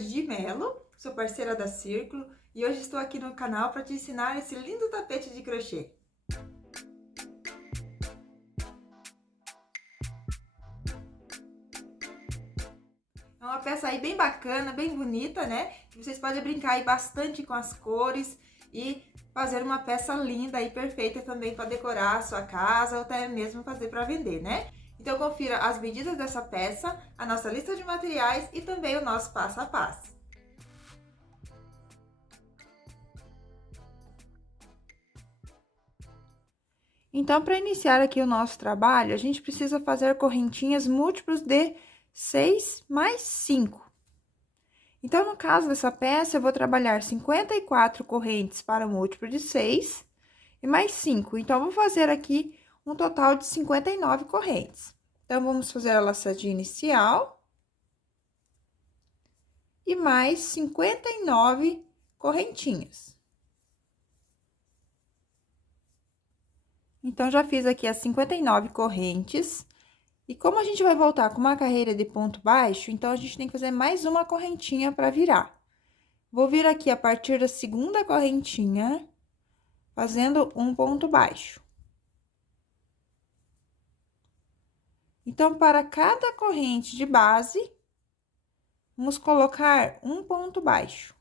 Didi Melo, sou parceira da Círculo e hoje estou aqui no canal para te ensinar esse lindo tapete de crochê. É uma peça aí bem bacana, bem bonita, né? Que vocês podem brincar aí bastante com as cores e fazer uma peça linda e perfeita também para decorar a sua casa ou até mesmo fazer para vender, né? Então confira as medidas dessa peça, a nossa lista de materiais e também o nosso passo a passo. Então, para iniciar aqui o nosso trabalho, a gente precisa fazer correntinhas múltiplos de 6 mais 5. Então, no caso dessa peça, eu vou trabalhar 54 correntes para o múltiplo de 6 e mais 5. Então, eu vou fazer aqui um total de 59 correntes. Então, vamos fazer a laçadinha inicial e mais 59 correntinhas. Então, já fiz aqui as 59 correntes. E como a gente vai voltar com uma carreira de ponto baixo, então, a gente tem que fazer mais uma correntinha para virar. Vou vir aqui a partir da segunda correntinha, fazendo um ponto baixo. Então, para cada corrente de base, vamos colocar um ponto baixo.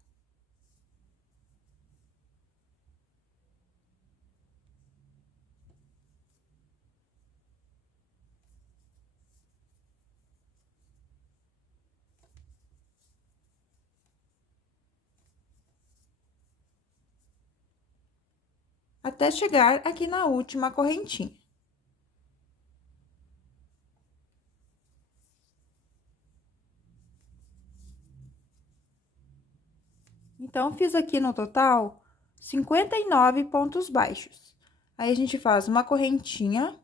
Até chegar aqui na última correntinha. Então, fiz aqui no total 59 pontos baixos. Aí, a gente faz uma correntinha,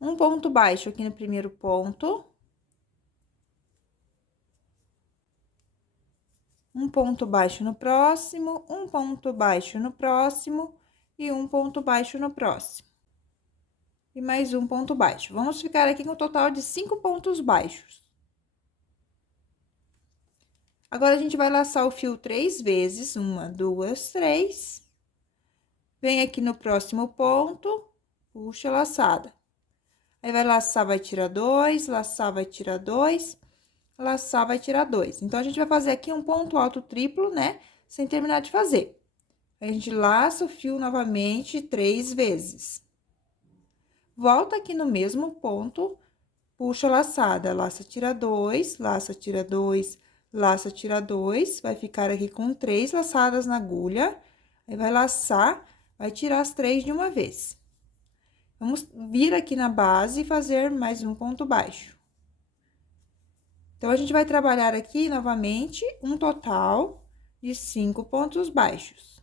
um ponto baixo aqui no primeiro ponto, um ponto baixo no próximo, um ponto baixo no próximo e um ponto baixo no próximo. E mais um ponto baixo. Vamos ficar aqui com um total de 5 pontos baixos. Agora, a gente vai laçar o fio 3 vezes, 1, 2, 3. Vem aqui no próximo ponto, puxa a laçada. Aí, vai laçar, vai tirar 2, laçar, vai tirar 2, laçar, vai tirar 2. Então, a gente vai fazer aqui um ponto alto triplo, né? Sem terminar de fazer. Aí, a gente laça o fio novamente 3 vezes. Volta aqui no mesmo ponto, puxa a laçada, laça, tira 2, laça, tira 2, laça, tira 2, vai ficar aqui com 3 laçadas na agulha, aí vai laçar, vai tirar as 3 de uma vez. Vamos vir aqui na base e fazer mais um ponto baixo. Então, a gente vai trabalhar aqui novamente um total de 5 pontos baixos.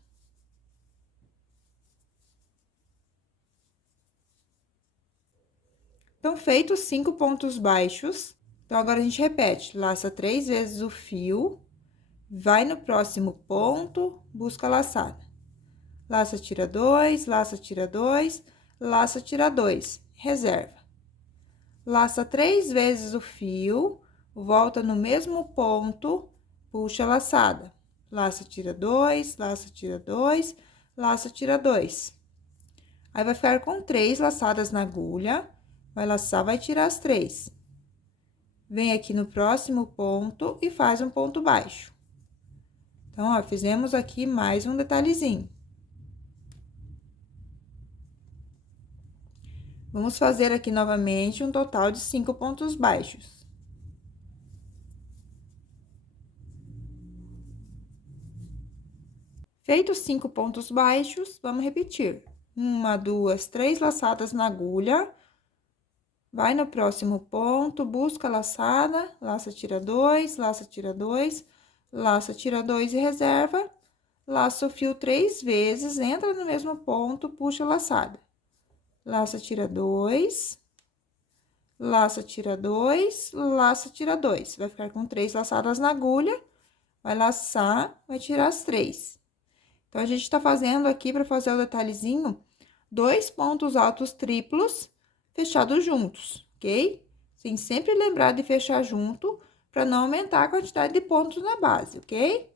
Então, feitos 5 pontos baixos, então, agora a gente repete, laça 3 vezes o fio, vai no próximo ponto, busca a laçada. Laça, tira 2, laça, tira 2, laça, tira 2, reserva. Laça 3 vezes o fio, volta no mesmo ponto, puxa a laçada. Laça, tira 2, laça, tira 2, laça, tira 2. Aí, vai ficar com 3 laçadas na agulha. Vai laçar, vai tirar as 3. Vem aqui no próximo ponto e faz um ponto baixo. Então, ó, fizemos aqui mais um detalhezinho. Vamos fazer aqui novamente um total de 5 pontos baixos. Feitos 5 pontos baixos, vamos repetir. 1, 2, 3 laçadas na agulha. Vai no próximo ponto, busca a laçada, laça, tira 2, laça, tira 2, laça, tira 2 e reserva. Laça o fio 3 vezes, entra no mesmo ponto, puxa a laçada. Laça, tira 2, laça, tira 2, laça, tira 2. Vai ficar com 3 laçadas na agulha, vai laçar, vai tirar as 3. Então, a gente tá fazendo aqui, para fazer o detalhezinho, 2 pontos altos triplos fechados juntos, ok? Sem sempre lembrar de fechar junto, para não aumentar a quantidade de pontos na base, ok?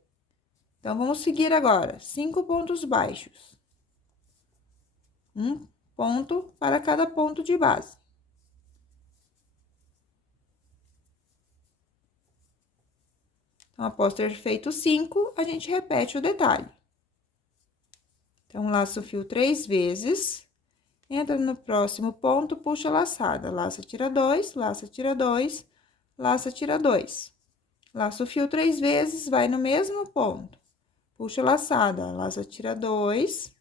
Então, vamos seguir agora, 5 pontos baixos. Um ponto para cada ponto de base. Então, após ter feito 5, a gente repete o detalhe. Então, laço o fio 3 vezes, entra no próximo ponto, puxa a laçada, laça, tira 2, laça, tira 2, laça, tira 2. Laça o fio 3 vezes, vai no mesmo ponto, puxa a laçada, laça, tira 2,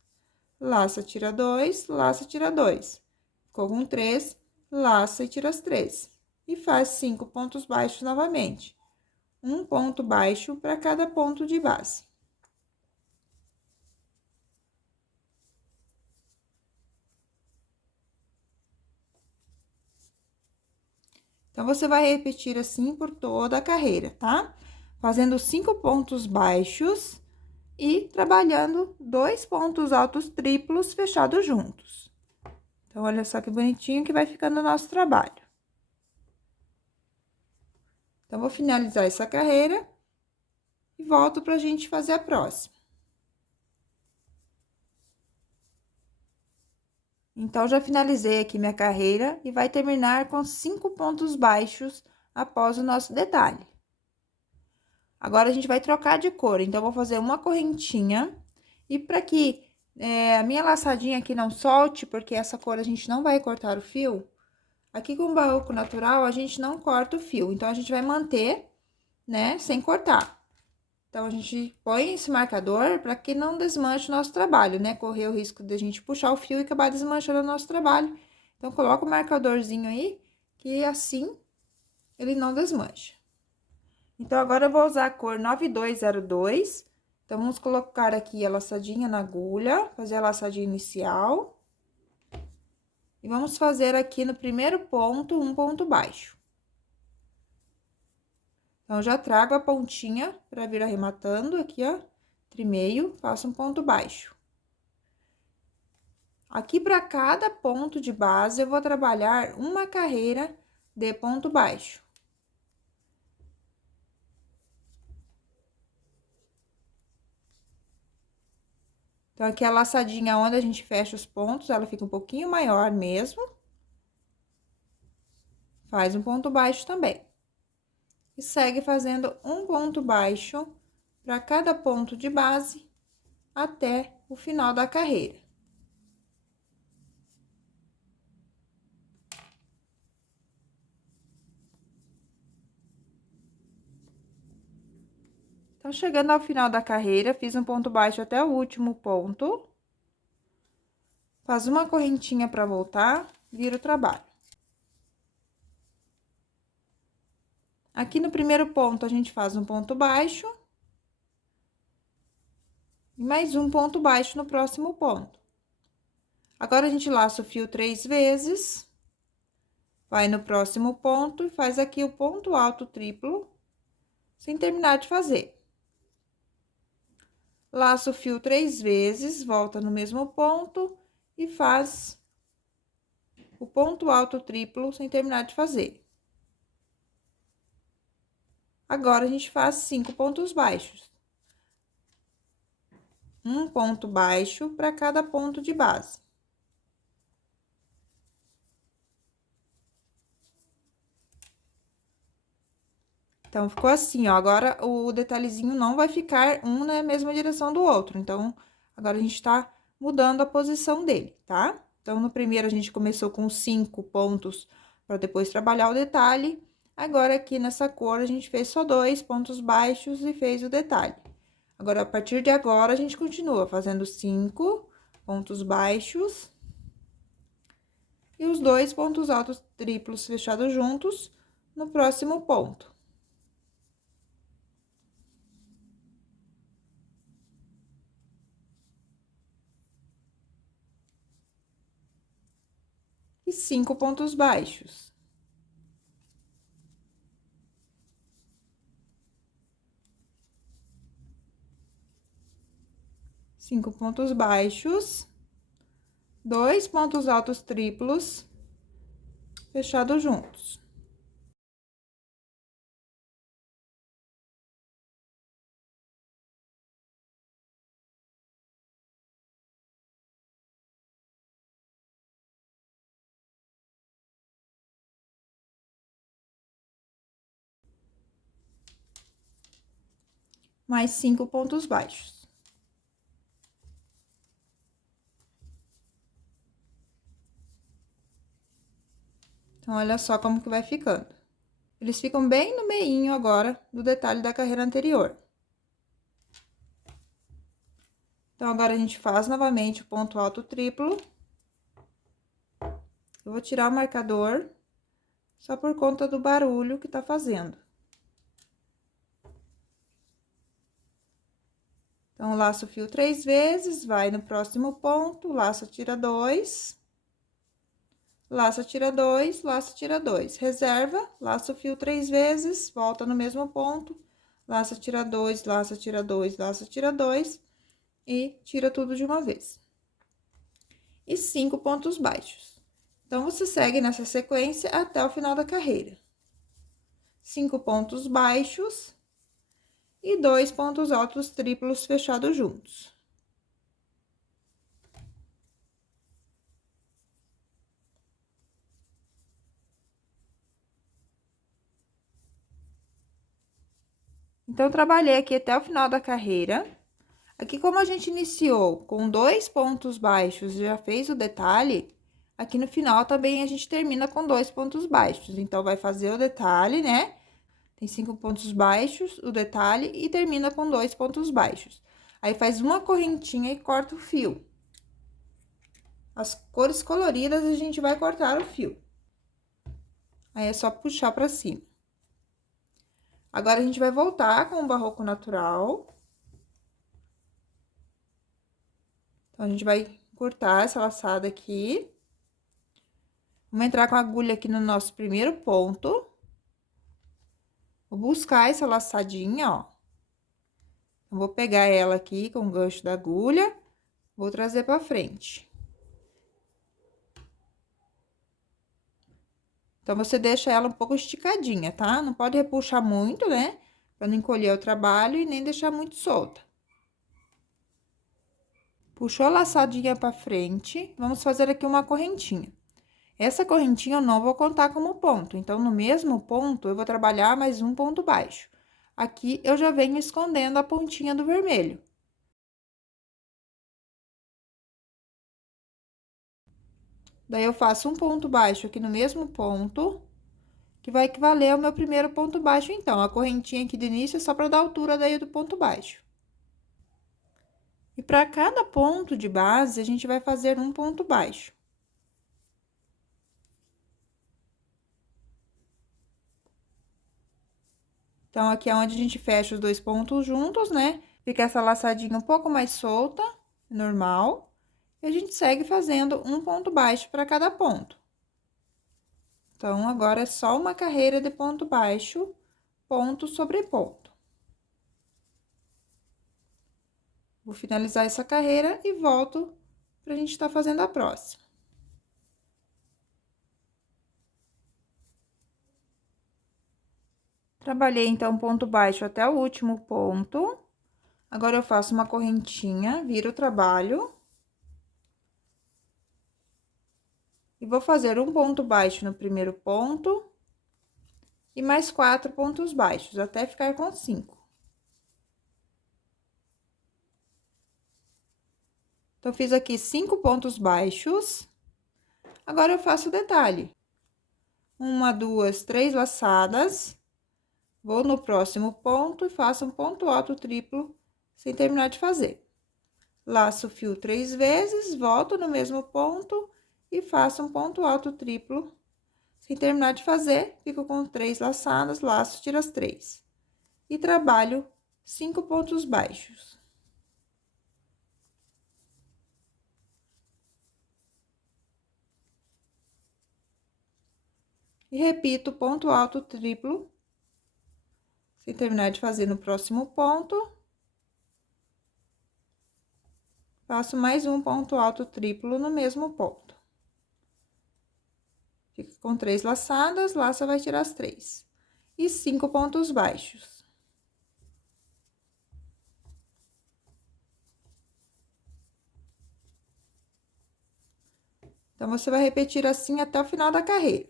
laça, tira 2, laça, tira 2. Ficou com 3, laça e tira as 3. E faz 5 pontos baixos novamente. Um ponto baixo para cada ponto de base. Então, você vai repetir assim por toda a carreira, tá? Fazendo 5 pontos baixos e trabalhando 2 pontos altos triplos fechados juntos. Então, olha só que bonitinho que vai ficando o nosso trabalho. Então, vou finalizar essa carreira e volto pra gente fazer a próxima. Então, já finalizei aqui minha carreira e vai terminar com 5 pontos baixos após o nosso detalhe. Agora, a gente vai trocar de cor, então, vou fazer uma correntinha. E para que a minha laçadinha aqui não solte, porque essa cor a gente não vai cortar o fio, aqui com o barroco natural, a gente não corta o fio. Então, a gente vai manter, né, sem cortar. Então, a gente põe esse marcador para que não desmanche o nosso trabalho, né? Correr o risco de a gente puxar o fio e acabar desmanchando o nosso trabalho. Então, coloca o marcadorzinho aí, que assim ele não desmancha. Então, agora eu vou usar a cor 9202. Então, vamos colocar aqui a laçadinha na agulha, fazer a laçadinha inicial. E vamos fazer aqui no primeiro ponto, um ponto baixo. Então, já trago a pontinha para vir arrematando aqui, ó, trimeio, faço um ponto baixo. Aqui, para cada ponto de base, eu vou trabalhar uma carreira de ponto baixo. Então, aqui a laçadinha onde a gente fecha os pontos, ela fica um pouquinho maior mesmo. Faz um ponto baixo também. E segue fazendo um ponto baixo para cada ponto de base até o final da carreira. Então, chegando ao final da carreira, fiz um ponto baixo até o último ponto. Faz uma correntinha para voltar, vira o trabalho. Aqui no primeiro ponto, a gente faz um ponto baixo. E mais um ponto baixo no próximo ponto. Agora, a gente laça o fio 3 vezes. Vai no próximo ponto e faz aqui o ponto alto triplo, sem terminar de fazer. Laça o fio 3 vezes, volta no mesmo ponto e faz o ponto alto triplo sem terminar de fazer. Agora, a gente faz 5 pontos baixos. Um ponto baixo para cada ponto de base. Então, ficou assim, ó. Agora, o detalhezinho não vai ficar um na mesma direção do outro. Então, agora a gente tá mudando a posição dele, tá? Então, no primeiro, a gente começou com 5 pontos para depois trabalhar o detalhe. Agora, aqui nessa cor, a gente fez só 2 pontos baixos e fez o detalhe. Agora, a partir de agora, a gente continua fazendo 5 pontos baixos e os 2 pontos altos triplos fechados juntos no próximo ponto. E 5 pontos baixos. Cinco pontos baixos, 2 pontos altos triplos fechados juntos. mais 5 pontos baixos. Então, olha só como que vai ficando. Eles ficam bem no meinho agora do detalhe da carreira anterior. Então, agora a gente faz novamente o ponto alto triplo. Eu vou tirar o marcador só por conta do barulho que tá fazendo. Então, laço o fio 3 vezes, vai no próximo ponto, laço, tira 2. Laço, tira 2, laço, tira 2. Reserva, laço o fio 3 vezes, volta no mesmo ponto, laço, tira 2, laço, tira 2, laço, tira 2 e tira tudo de uma vez. E 5 pontos baixos. Então, você segue nessa sequência até o final da carreira. 5 pontos baixos e 2 pontos altos triplos fechados juntos. Então, trabalhei aqui até o final da carreira. Aqui, como a gente iniciou com 2 pontos baixos e já fez o detalhe, aqui no final também a gente termina com 2 pontos baixos. Então, vai fazer o detalhe, né? Tem 5 pontos baixos, o detalhe, e termina com 2 pontos baixos. Aí, faz uma correntinha e corta o fio. As cores coloridas, a gente vai cortar o fio. Aí, é só puxar pra cima. Agora, a gente vai voltar com o barroco natural. Então, a gente vai cortar essa laçada aqui. Vamos entrar com a agulha aqui no nosso primeiro ponto. Vou buscar essa laçadinha, ó. Eu vou pegar ela aqui com o gancho da agulha, vou trazer pra frente. Então, você deixa ela um pouco esticadinha, tá? Não pode repuxar muito, né? Pra não encolher o trabalho e nem deixar muito solta. Puxou a laçadinha pra frente, vamos fazer aqui uma correntinha. Essa correntinha eu não vou contar como ponto, então, no mesmo ponto, eu vou trabalhar mais um ponto baixo. Aqui, eu já venho escondendo a pontinha do vermelho. Daí, eu faço um ponto baixo aqui no mesmo ponto, que vai equivaler ao meu primeiro ponto baixo, então. A correntinha aqui do início é só para dar altura daí do ponto baixo. E para cada ponto de base, a gente vai fazer um ponto baixo. Então, aqui é onde a gente fecha os 2 pontos juntos, né? Fica essa laçadinha um pouco mais solta, normal. E a gente segue fazendo um ponto baixo para cada ponto. Então, agora é só uma carreira de ponto baixo, ponto sobre ponto. Vou finalizar essa carreira e volto pra gente tá fazendo a próxima. Trabalhei, então, ponto baixo até o último ponto. Agora, eu faço uma correntinha, viro o trabalho. E vou fazer um ponto baixo no primeiro ponto. E mais 4 pontos baixos, até ficar com 5. Então, fiz aqui 5 pontos baixos. Agora, eu faço o detalhe. 1, 2, 3 laçadas. Vou no próximo ponto e faço um ponto alto triplo sem terminar de fazer. Laço o fio 3 vezes, volto no mesmo ponto e faço um ponto alto triplo sem terminar de fazer. Fico com 3 laçadas, laço, tiro as 3. E trabalho 5 pontos baixos. E repito ponto alto triplo sem terminar de fazer no próximo ponto. Faço mais um ponto alto triplo no mesmo ponto. Fica com 3 laçadas, laça, vai tirar as 3. E 5 pontos baixos. Então, você vai repetir assim até o final da carreira.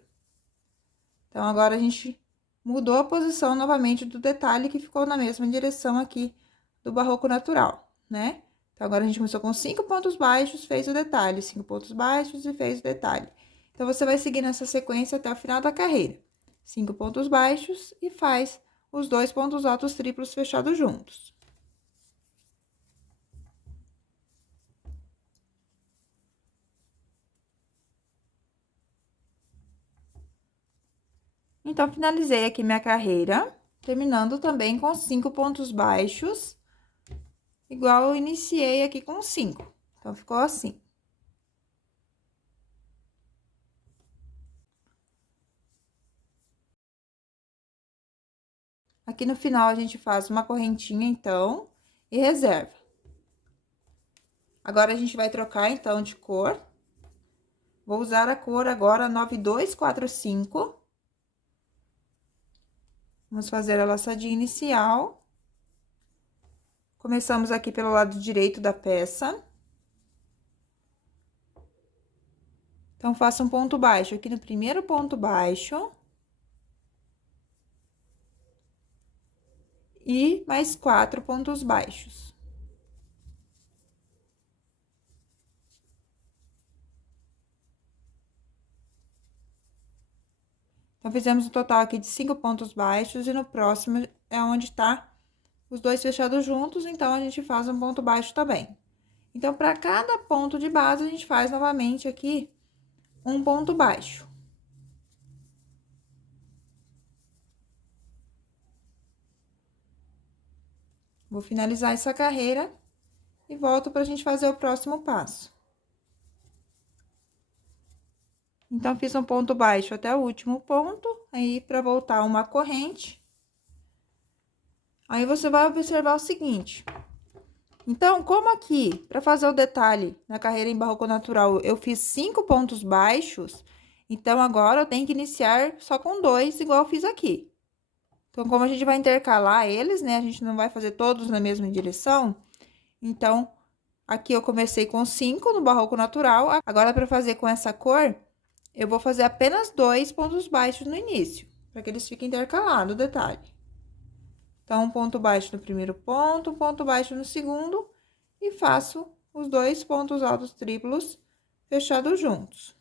Então, agora, a gente mudou a posição novamente do detalhe, que ficou na mesma direção aqui do Barroco Natural, né? Então, agora a gente começou com 5 pontos baixos, fez o detalhe, 5 pontos baixos e fez o detalhe. Então, você vai seguir nessa sequência até o final da carreira. 5 pontos baixos e faz os 2 pontos altos triplos fechados juntos. Então, finalizei aqui minha carreira, terminando também com 5 pontos baixos, igual eu iniciei aqui com 5. Então, ficou assim. Aqui no final, a gente faz uma correntinha, então, e reserva. Agora, a gente vai trocar, então, de cor. Vou usar a cor agora 9245. Vamos fazer a laçadinha inicial. Começamos aqui pelo lado direito da peça. Então, faça um ponto baixo aqui no primeiro ponto baixo. E mais 4 pontos baixos. Então, fizemos um total aqui de 5 pontos baixos, e no próximo é onde tá os 2 fechados juntos, então, a gente faz um ponto baixo também. Então, para cada ponto de base, a gente faz novamente aqui um ponto baixo. Vou finalizar essa carreira e volto pra gente fazer o próximo passo. Então, fiz um ponto baixo até o último ponto, aí, pra voltar uma corrente. Aí, você vai observar o seguinte. Então, como aqui, para fazer o detalhe na carreira em Barroco Natural, eu fiz 5 pontos baixos, então, agora eu tenho que iniciar só com 2, igual eu fiz aqui. Então, como a gente vai intercalar eles, né, a gente não vai fazer todos na mesma direção, então, aqui eu comecei com 5 no Barroco Natural, agora, para fazer com essa cor, eu vou fazer apenas 2 pontos baixos no início, para que eles fiquem intercalados o detalhe. Então, um ponto baixo no primeiro ponto, um ponto baixo no segundo, e faço os 2 pontos altos triplos fechados juntos.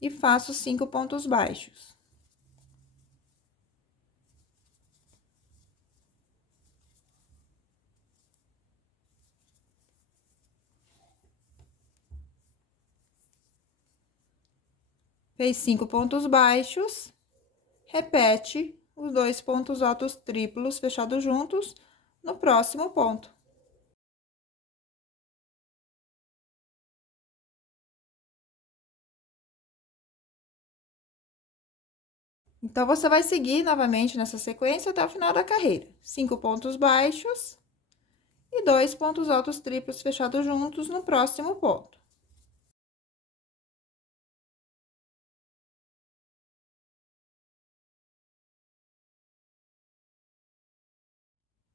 E faço 5 pontos baixos. Fez 5 pontos baixos, repete os 2 pontos altos triplos fechados juntos no próximo ponto. Então, você vai seguir novamente nessa sequência até o final da carreira. 5 pontos baixos e 2 pontos altos triplos fechados juntos no próximo ponto.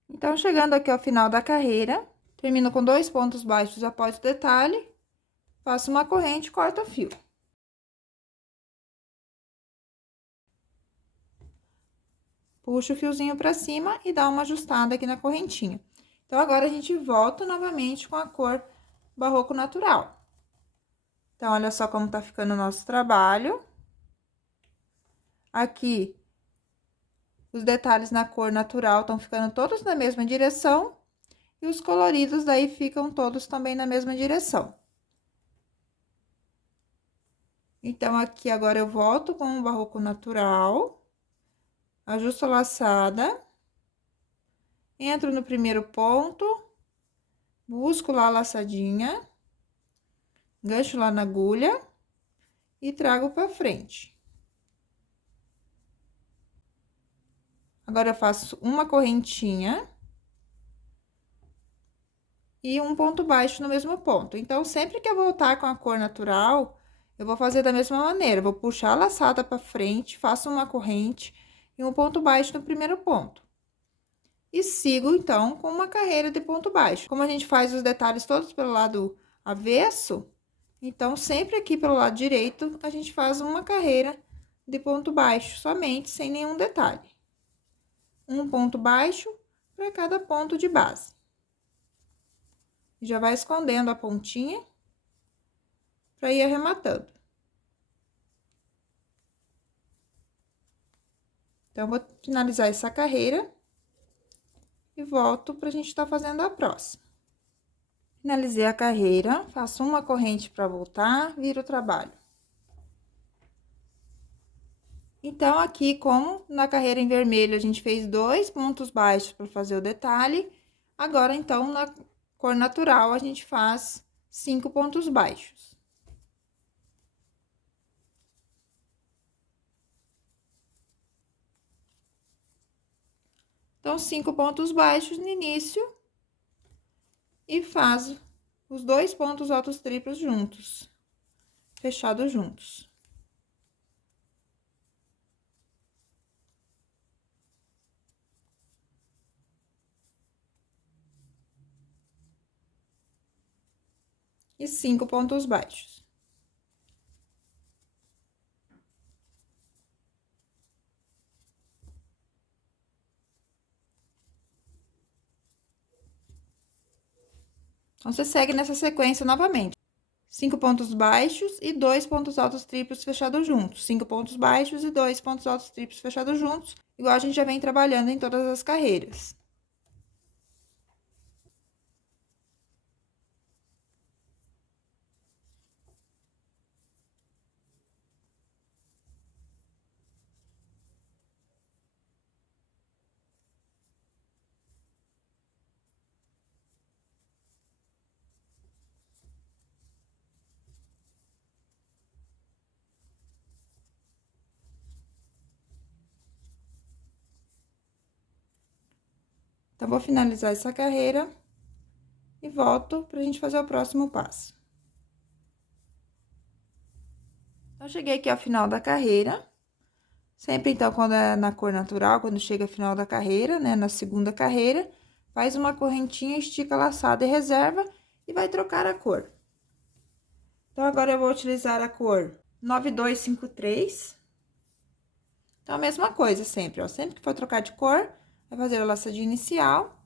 Então, chegando aqui ao final da carreira, termino com 2 pontos baixos após o detalhe, faço uma corrente e corto o fio. Puxo o fiozinho pra cima e dá uma ajustada aqui na correntinha. Então, agora, a gente volta novamente com a cor Barroco Natural. Então, olha só como tá ficando o nosso trabalho. Aqui, os detalhes na cor natural estão ficando todos na mesma direção, e os coloridos daí ficam todos também na mesma direção. Então, aqui agora eu volto com o Barroco Natural, ajusto a laçada, entro no primeiro ponto, busco lá a laçadinha, gancho lá na agulha e trago pra frente. Agora, eu faço uma correntinha e um ponto baixo no mesmo ponto. Então, sempre que eu voltar com a cor natural, eu vou fazer da mesma maneira. Vou puxar a laçada pra frente, faço uma corrente e um ponto baixo no primeiro ponto. E sigo, então, com uma carreira de ponto baixo. Como a gente faz os detalhes todos pelo lado avesso, Então, sempre aqui pelo lado direito, a gente faz uma carreira de ponto baixo, somente, sem nenhum detalhe. Um ponto baixo para cada ponto de base. Já vai escondendo a pontinha para ir arrematando. Então, vou finalizar essa carreira e volto pra gente estar fazendo a próxima. Finalizei a carreira, faço uma corrente para voltar, viro o trabalho. Então, aqui, como na carreira em vermelho a gente fez 2 pontos baixos para fazer o detalhe, agora, então, na cor natural, a gente faz 5 pontos baixos. Então, 5 pontos baixos no início e faz os 2 pontos altos triplos juntos, fechados juntos. E 5 pontos baixos. Então, você segue nessa sequência novamente. 5 pontos baixos e 2 pontos altos triplos fechados juntos. 5 pontos baixos e 2 pontos altos triplos fechados juntos, igual a gente já vem trabalhando em todas as carreiras. Então, vou finalizar essa carreira e volto pra gente fazer o próximo passo. Então, cheguei aqui ao final da carreira. Sempre, então, quando é na cor natural, quando chega ao final da carreira, né, na segunda carreira, faz uma correntinha, estica a laçada e reserva e vai trocar a cor. Então, agora eu vou utilizar a cor 9253. Então, a mesma coisa sempre, ó. Sempre que for trocar de cor, vai fazer a laçadinha inicial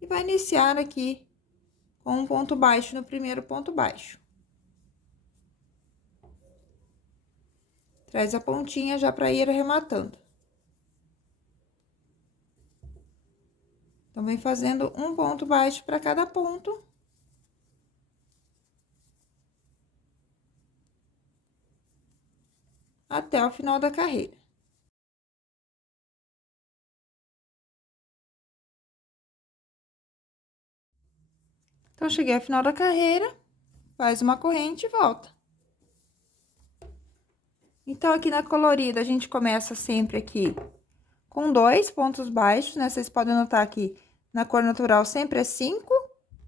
e vai iniciar aqui com um ponto baixo no primeiro ponto baixo. Traz a pontinha já para ir arrematando. Então, vem fazendo um ponto baixo para cada ponto. Até o final da carreira. Então, cheguei ao final da carreira, faz uma corrente e volta. Então, aqui na colorida, a gente começa sempre aqui com 2 pontos baixos, né? Vocês podem notar aqui, na cor natural, sempre é 5,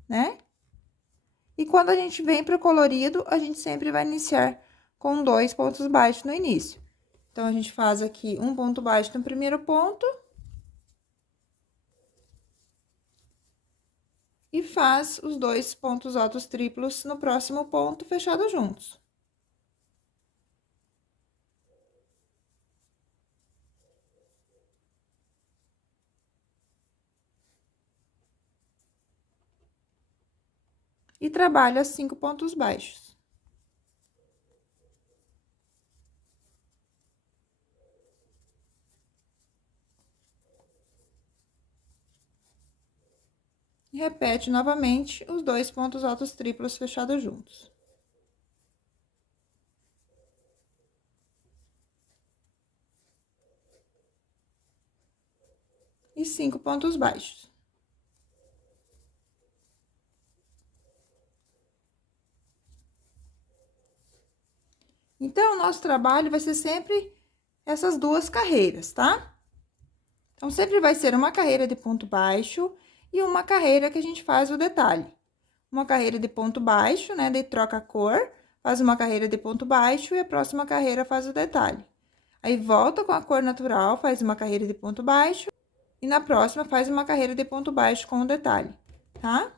né? E quando a gente vem para o colorido, a gente sempre vai iniciar com 2 pontos baixos no início. Então, a gente faz aqui um ponto baixo no primeiro ponto. E faz os 2 pontos altos triplos no próximo ponto, fechado juntos. E trabalha 5 pontos baixos. E repete novamente os 2 pontos altos triplos fechados juntos. E 5 pontos baixos. Então, o nosso trabalho vai ser sempre essas 2 carreiras, tá? Então, sempre vai ser uma carreira de ponto baixo e uma carreira que a gente faz o detalhe. Uma carreira de ponto baixo, né? Daí troca a cor, faz uma carreira de ponto baixo e a próxima carreira faz o detalhe. Aí, volta com a cor natural, faz uma carreira de ponto baixo e na próxima faz uma carreira de ponto baixo com o detalhe, tá?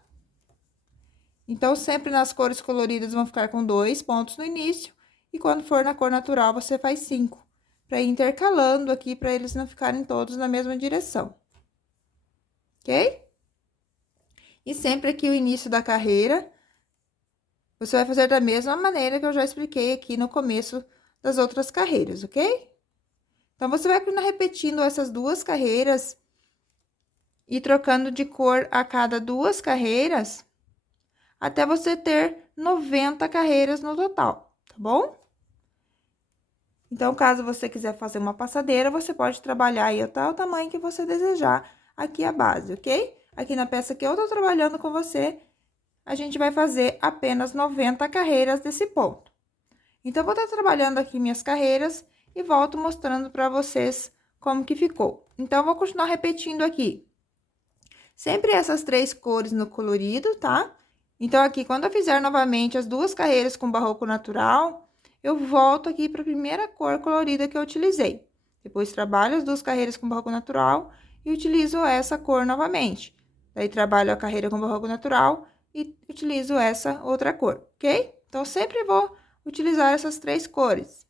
Então, sempre nas cores coloridas vão ficar com 2 pontos no início, e quando for na cor natural, você faz 5, para ir intercalando aqui, para eles não ficarem todos na mesma direção. Ok? E sempre aqui o início da carreira, você vai fazer da mesma maneira que eu já expliquei aqui no começo das outras carreiras, ok? Então, você vai repetindo essas 2 carreiras e trocando de cor a cada 2 carreiras, até você ter 90 carreiras no total, tá bom? Então, caso você quiser fazer uma passadeira, você pode trabalhar aí até o tamanho que você desejar aqui a base, ok? Aqui na peça que eu tô trabalhando com você, a gente vai fazer apenas 90 carreiras desse ponto. Então, eu vou estar trabalhando aqui minhas carreiras e volto mostrando para vocês como que ficou. Então, eu vou continuar repetindo aqui. Sempre essas 3 cores no colorido, tá? Então, aqui, quando eu fizer novamente as 2 carreiras com barroco natural, eu volto aqui para a primeira cor colorida que eu utilizei. Depois, trabalho as 2 carreiras com barroco natural e utilizo essa cor novamente. Daí, trabalho a carreira com barroco natural e utilizo essa outra cor, ok? Então, sempre vou utilizar essas 3 cores,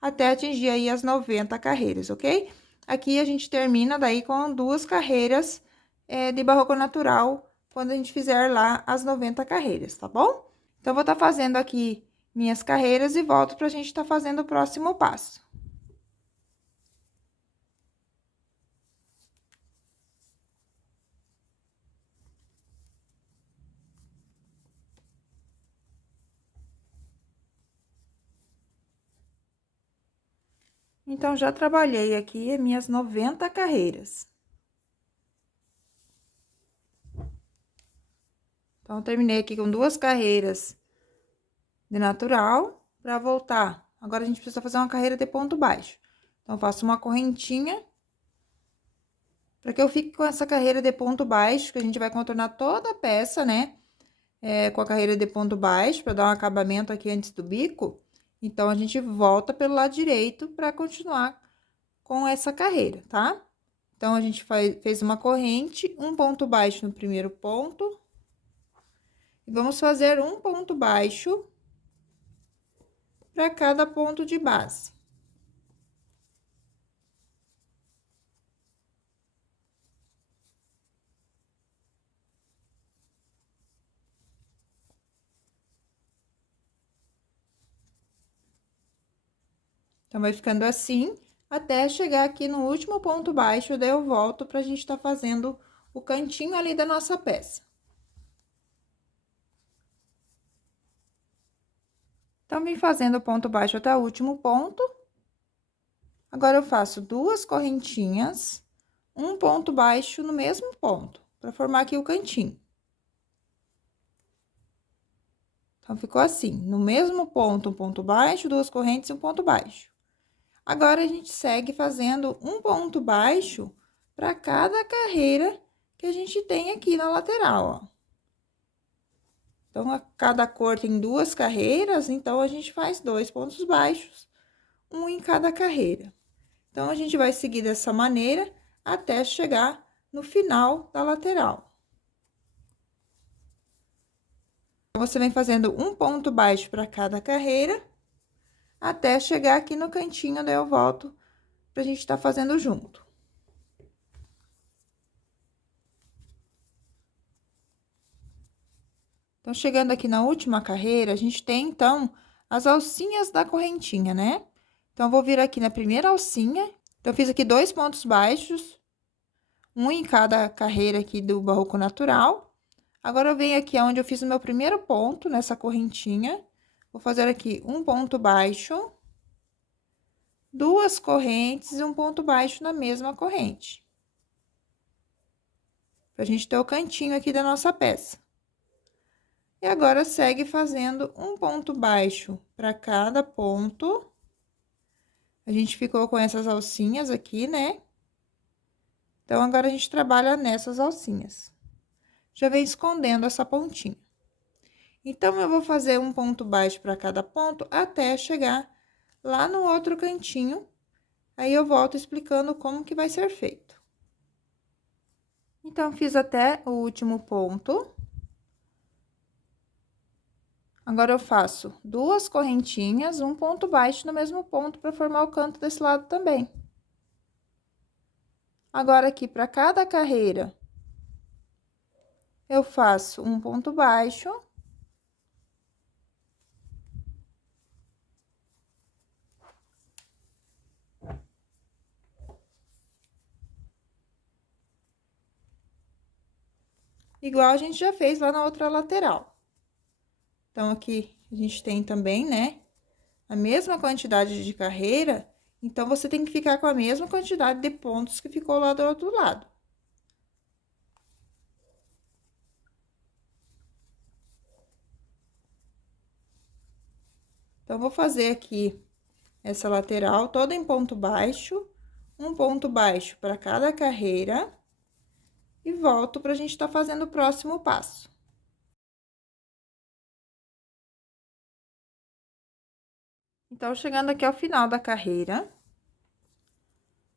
até atingir aí as 90 carreiras, ok? Aqui, a gente termina daí com 2 carreiras de barroco natural, quando a gente fizer lá as 90 carreiras, tá bom? Então, vou estar fazendo aqui minhas carreiras e volto pra gente estar fazendo o próximo passo. Então, já trabalhei aqui as minhas 90 carreiras. Então, terminei aqui com 2 carreiras de natural, para voltar. Agora, a gente precisa fazer uma carreira de ponto baixo. Então, eu faço uma correntinha, para que eu fique com essa carreira de ponto baixo, que a gente vai contornar toda a peça, né? Com a carreira de ponto baixo, para dar um acabamento aqui antes do bico. Então, a gente volta pelo lado direito para continuar com essa carreira, tá? Então, a gente fez uma corrente, um ponto baixo no primeiro ponto. E vamos fazer um ponto baixo para cada ponto de base. Então, vai ficando assim, até chegar aqui no último ponto baixo, daí eu volto pra gente tá fazendo o cantinho ali da nossa peça. Então, vim fazendo o ponto baixo até o último ponto. Agora, eu faço 2 correntinhas, um ponto baixo no mesmo ponto, pra formar aqui o cantinho. Então, ficou assim, no mesmo ponto, um ponto baixo, 2 correntes e um ponto baixo. Agora, a gente segue fazendo um ponto baixo para cada carreira que a gente tem aqui na lateral, ó. Então, cada cor tem 2 carreiras, então, a gente faz 2 pontos baixos, um em cada carreira. Então, a gente vai seguir dessa maneira até chegar no final da lateral. Você vem fazendo um ponto baixo para cada carreira, até chegar aqui no cantinho, daí eu volto pra gente tá fazendo junto. Então, chegando aqui na última carreira, a gente tem, então, as alcinhas da correntinha, né? Então, eu vou vir aqui na primeira alcinha. Então, eu fiz aqui 2 pontos baixos, um em cada carreira aqui do barroco natural. Agora, eu venho aqui onde eu fiz o meu primeiro ponto nessa correntinha. Vou fazer aqui um ponto baixo, 2 correntes e um ponto baixo na mesma corrente. Pra gente ter o cantinho aqui da nossa peça. E agora, segue fazendo um ponto baixo para cada ponto. A gente ficou com essas alcinhas aqui, né? Então, agora, a gente trabalha nessas alcinhas. Já vem escondendo essa pontinha. Então, eu vou fazer um ponto baixo para cada ponto até chegar lá no outro cantinho. Aí, eu volto explicando como que vai ser feito. Então, fiz até o último ponto. Agora, eu faço 2 correntinhas, um ponto baixo no mesmo ponto para formar o canto desse lado também. Agora, aqui, para cada carreira, eu faço um ponto baixo. Igual a gente já fez lá na outra lateral. Então, aqui, a gente tem também, né, a mesma quantidade de carreira, então, você tem que ficar com a mesma quantidade de pontos que ficou lá do outro lado. Então, vou fazer aqui essa lateral toda em ponto baixo, um ponto baixo para cada carreira, e volto pra gente tá fazendo o próximo passo. Então, chegando aqui ao final da carreira,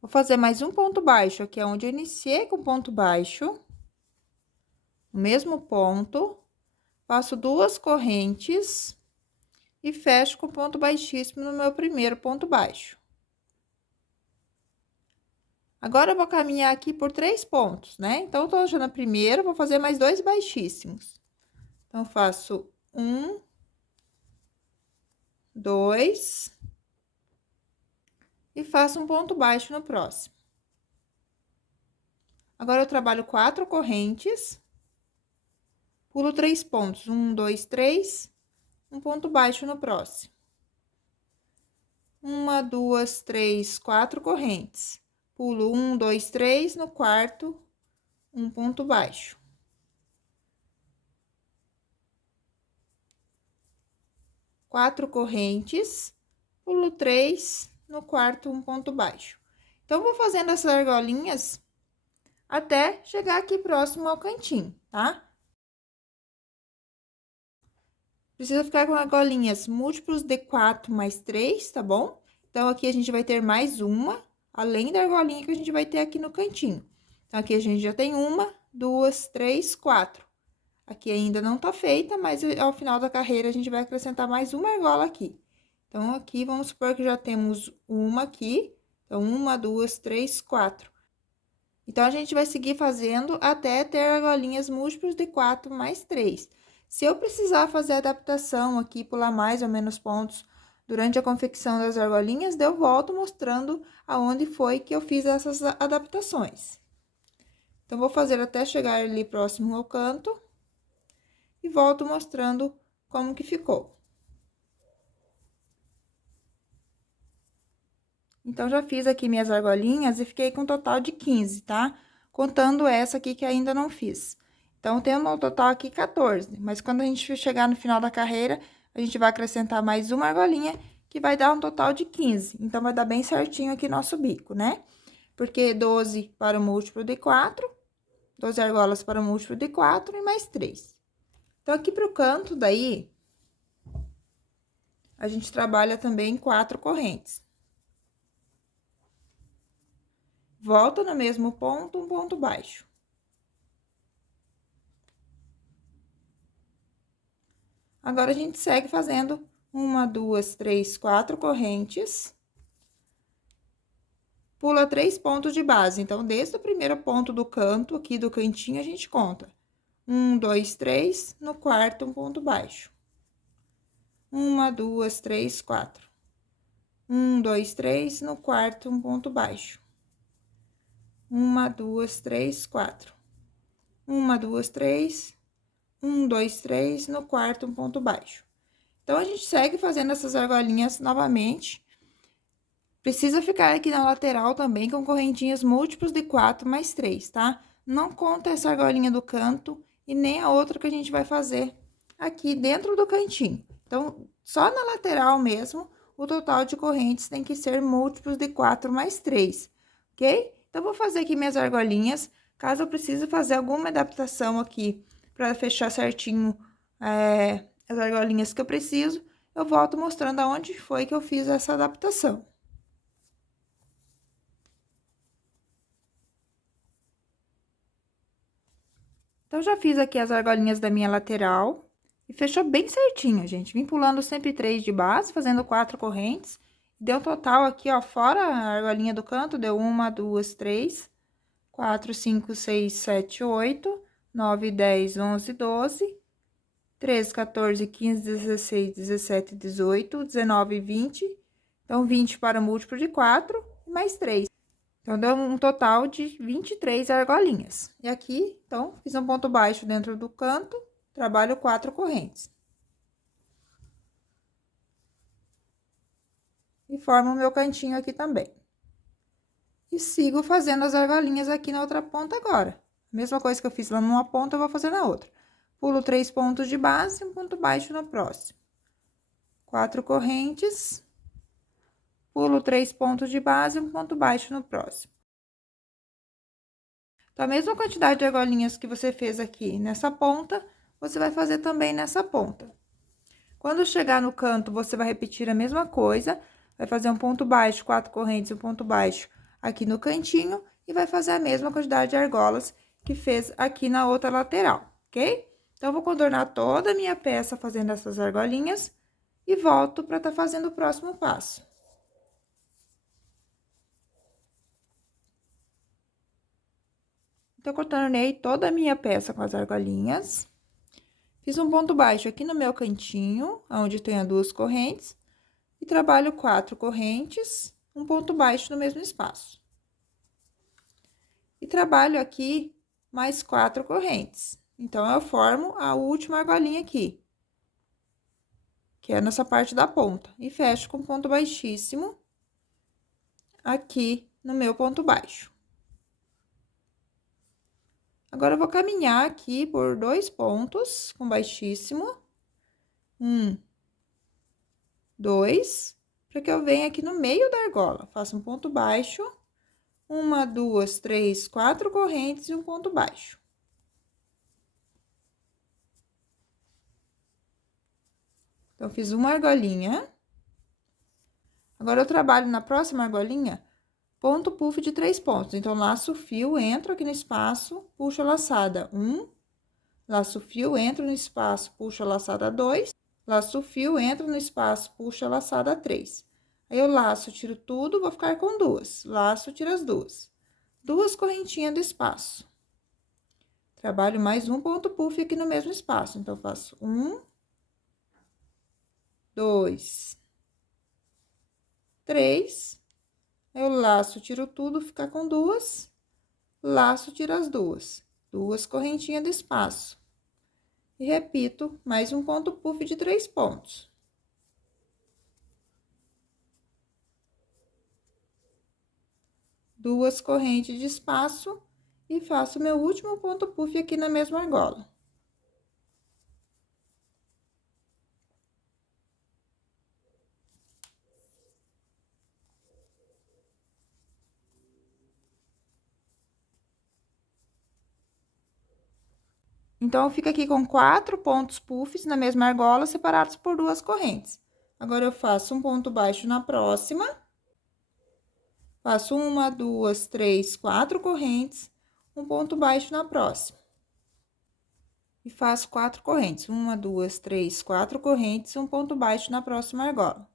vou fazer mais um ponto baixo, aqui é onde eu iniciei com ponto baixo, o mesmo ponto, faço 2 correntes e fecho com ponto baixíssimo no meu primeiro ponto baixo. Agora, eu vou caminhar aqui por 3 pontos, né? Então, eu tô já na primeira, vou fazer mais 2 baixíssimos. Então, faço 1, 2, e faço um ponto baixo no próximo. Agora, eu trabalho 4 correntes, pulo 3 pontos, 1, 2, 3, um ponto baixo no próximo. 1, 2, 3, 4 correntes, pulo 1, 2, 3, no quarto, um ponto baixo. 4 correntes, pulo 3, no quarto, um ponto baixo. Então, vou fazendo essas argolinhas até chegar aqui próximo ao cantinho, tá? Precisa ficar com argolinhas múltiplos de 4 mais 3, tá bom? Então, aqui a gente vai ter mais uma, além da argolinha que a gente vai ter aqui no cantinho. Então, aqui a gente já tem 1, 2, 3, 4. Aqui ainda não tá feita, mas ao final da carreira a gente vai acrescentar mais uma argola aqui. Então, aqui, vamos supor que já temos uma aqui. Então, 1, 2, 3, 4. Então, a gente vai seguir fazendo até ter argolinhas múltiplos de 4 mais 3. Se eu precisar fazer adaptação aqui, pular mais ou menos pontos durante a confecção das argolinhas, eu volto mostrando aonde foi que eu fiz essas adaptações. Então, vou fazer até chegar ali próximo ao canto e volto mostrando como que ficou. Então, já fiz aqui minhas argolinhas e fiquei com um total de 15, tá? Contando essa aqui que ainda não fiz. Então, tenho no total aqui 14, mas quando a gente chegar no final da carreira, a gente vai acrescentar mais uma argolinha, que vai dar um total de 15. Então, vai dar bem certinho aqui nosso bico, né? Porque 12 para o múltiplo de 4, 12 argolas para o múltiplo de 4 e mais 3. Então, aqui pro canto daí, a gente trabalha também 4 correntes. Volta no mesmo ponto, um ponto baixo. Agora, a gente segue fazendo 1, 2, 3, 4 correntes. Pula 3 pontos de base. Então, desde o primeiro ponto do canto, aqui do cantinho, a gente conta. 1, 2, 3, no quarto, um ponto baixo. 1, 2, 3, 4. 1, 2, 3, no quarto, um ponto baixo. 1, 2, 3, 4. 1, 2, 3, 1, 2, 3, no quarto, um ponto baixo. Então, a gente segue fazendo essas argolinhas novamente. Precisa ficar aqui na lateral também com correntinhas múltiplos de 4 mais 3, tá? Não conta essa argolinha do canto e nem a outra que a gente vai fazer aqui dentro do cantinho. Então, só na lateral mesmo, o total de correntes tem que ser múltiplos de 4 mais 3, ok? Então, vou fazer aqui minhas argolinhas, caso eu precise fazer alguma adaptação aqui para fechar certinho as argolinhas que eu preciso, eu volto mostrando aonde foi que eu fiz essa adaptação. Então, já fiz aqui as argolinhas da minha lateral E fechou bem certinho, gente. Vim pulando sempre 3 de base, fazendo 4 correntes. Deu um total aqui, ó, fora a argolinha do canto, deu 1, 2, 3, 4, 5, 6, 7, 8, 9, 10, 11, 12, 13, 14, 15, 16, 17, 18, 19, 20. Então, 20 para múltiplo de 4 e mais 3. Então, deu um total de 23 argolinhas. E aqui, então, fiz um ponto baixo dentro do canto, trabalho 4 correntes. E formo o meu cantinho aqui também. E sigo fazendo as argolinhas aqui na outra ponta agora. Mesma coisa que eu fiz lá numa ponta, eu vou fazer na outra. Pulo 3 pontos de base e um ponto baixo no próximo. 4 correntes. Pulo 3 pontos de base e um ponto baixo no próximo. Então, a mesma quantidade de argolinhas que você fez aqui nessa ponta, você vai fazer também nessa ponta. Quando chegar no canto, você vai repetir a mesma coisa, vai fazer um ponto baixo, 4 correntes e um ponto baixo aqui no cantinho, e vai fazer a mesma quantidade de argolas que fez aqui na outra lateral, ok? Então, eu vou contornar toda a minha peça fazendo essas argolinhas e volto para tá fazendo o próximo passo. Então, eu contornei toda a minha peça com as argolinhas. Fiz um ponto baixo aqui no meu cantinho, onde tem as 2 correntes, e trabalho 4 correntes, um ponto baixo no mesmo espaço. E trabalho aqui mais 4 correntes. Então, eu formo a última argolinha aqui, que é nessa parte da ponta, e fecho com ponto baixíssimo aqui no meu ponto baixo. Agora, eu vou caminhar aqui por 2 pontos com baixíssimo. 1, 2, para que eu venha aqui no meio da argola. Faço um ponto baixo, 1, 2, 3, 4 correntes e um ponto baixo. Então, fiz uma argolinha. Agora, eu trabalho na próxima argolinha, ponto puff de 3 pontos. Então, laço o fio, entro aqui no espaço, puxo a laçada 1, laço o fio, entro no espaço, puxo a laçada 2, laço o fio, entro no espaço, puxo a laçada 3. Aí, eu laço, tiro tudo, vou ficar com 2. Laço, tiro as 2. 2 correntinhas do espaço. Trabalho mais um ponto puff aqui no mesmo espaço. Então, faço 1, 2, 3. Eu laço, tiro tudo, fica com 2. Laço, tiro as 2. 2 correntinhas do espaço. E repito mais um ponto puff de 3 pontos. Duas correntes de espaço e faço meu último ponto puff aqui na mesma argola. Então, eu fico aqui com 4 pontos puffs na mesma argola, separados por 2 correntes. Agora, eu faço um ponto baixo na próxima. Faço 1, 2, 3, 4 correntes, um ponto baixo na próxima. E faço 4 correntes. 1, 2, 3, 4 correntes, um ponto baixo na próxima argola.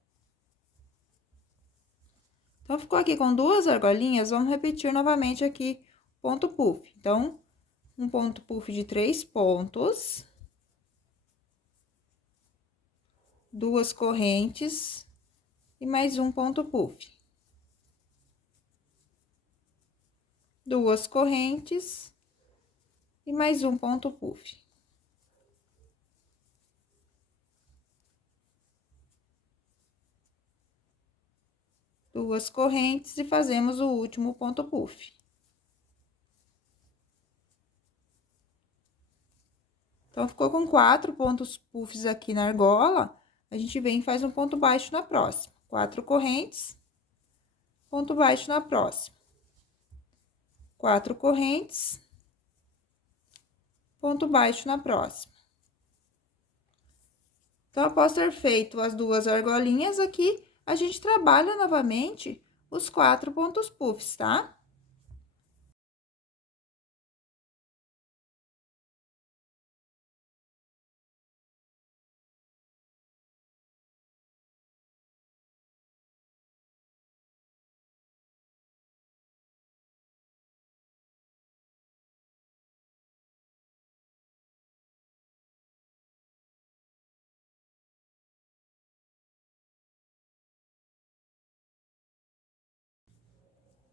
Então, ficou aqui com 2 argolinhas, vamos repetir novamente aqui ponto puff. Então, um ponto puff de 3 pontos, 2 correntes e mais um ponto puff. 2 correntes e mais um ponto puff. Duas correntes e fazemos o último ponto puff. Então, ficou com 4 pontos puffs aqui na argola, a gente vem e faz um ponto baixo na próxima. 4 correntes, ponto baixo na próxima. 4 correntes, ponto baixo na próxima. Então, após ter feito as 2 argolinhas aqui, a gente trabalha novamente os 4 pontos puffs, tá?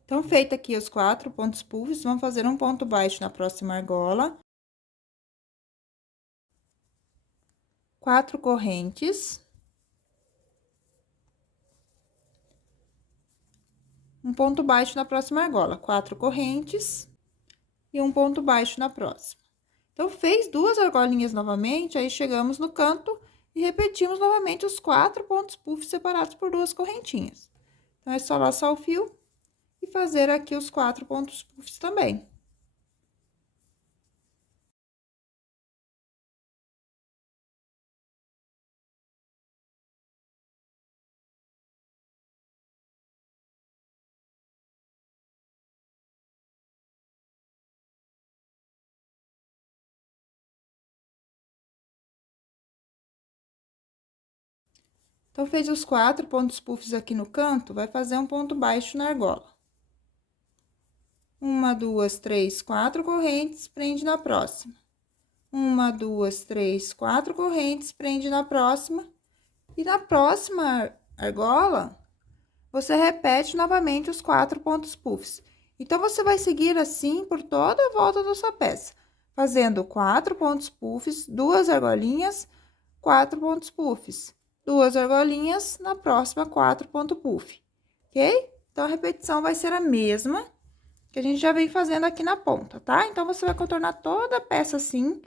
Então, feito aqui os 4 pontos puffs, vamos fazer um ponto baixo na próxima argola. 4 correntes. Um ponto baixo na próxima argola, 4 correntes e um ponto baixo na próxima. Então, fez 2 argolinhas novamente, aí chegamos no canto e repetimos novamente os 4 pontos puff separados por 2 correntinhas. Então, é só laçar o fio e fazer aqui os 4 pontos puffs também. Então, fez os 4 pontos puffs aqui no canto, vai fazer um ponto baixo na argola. 1, 2, 3, 4 correntes, prende na próxima. 1, 2, 3, 4 correntes, prende na próxima. E na próxima argola, você repete novamente os 4 pontos puffs. Então, você vai seguir assim por toda a volta da sua peça, fazendo 4 pontos puffs, 2 argolinhas, 4 pontos puffs. 2 argolinhas, na próxima 4 pontos puff, ok? Então, a repetição vai ser a mesma que a gente já vem fazendo aqui na ponta, tá? Então, você vai contornar toda a peça assim.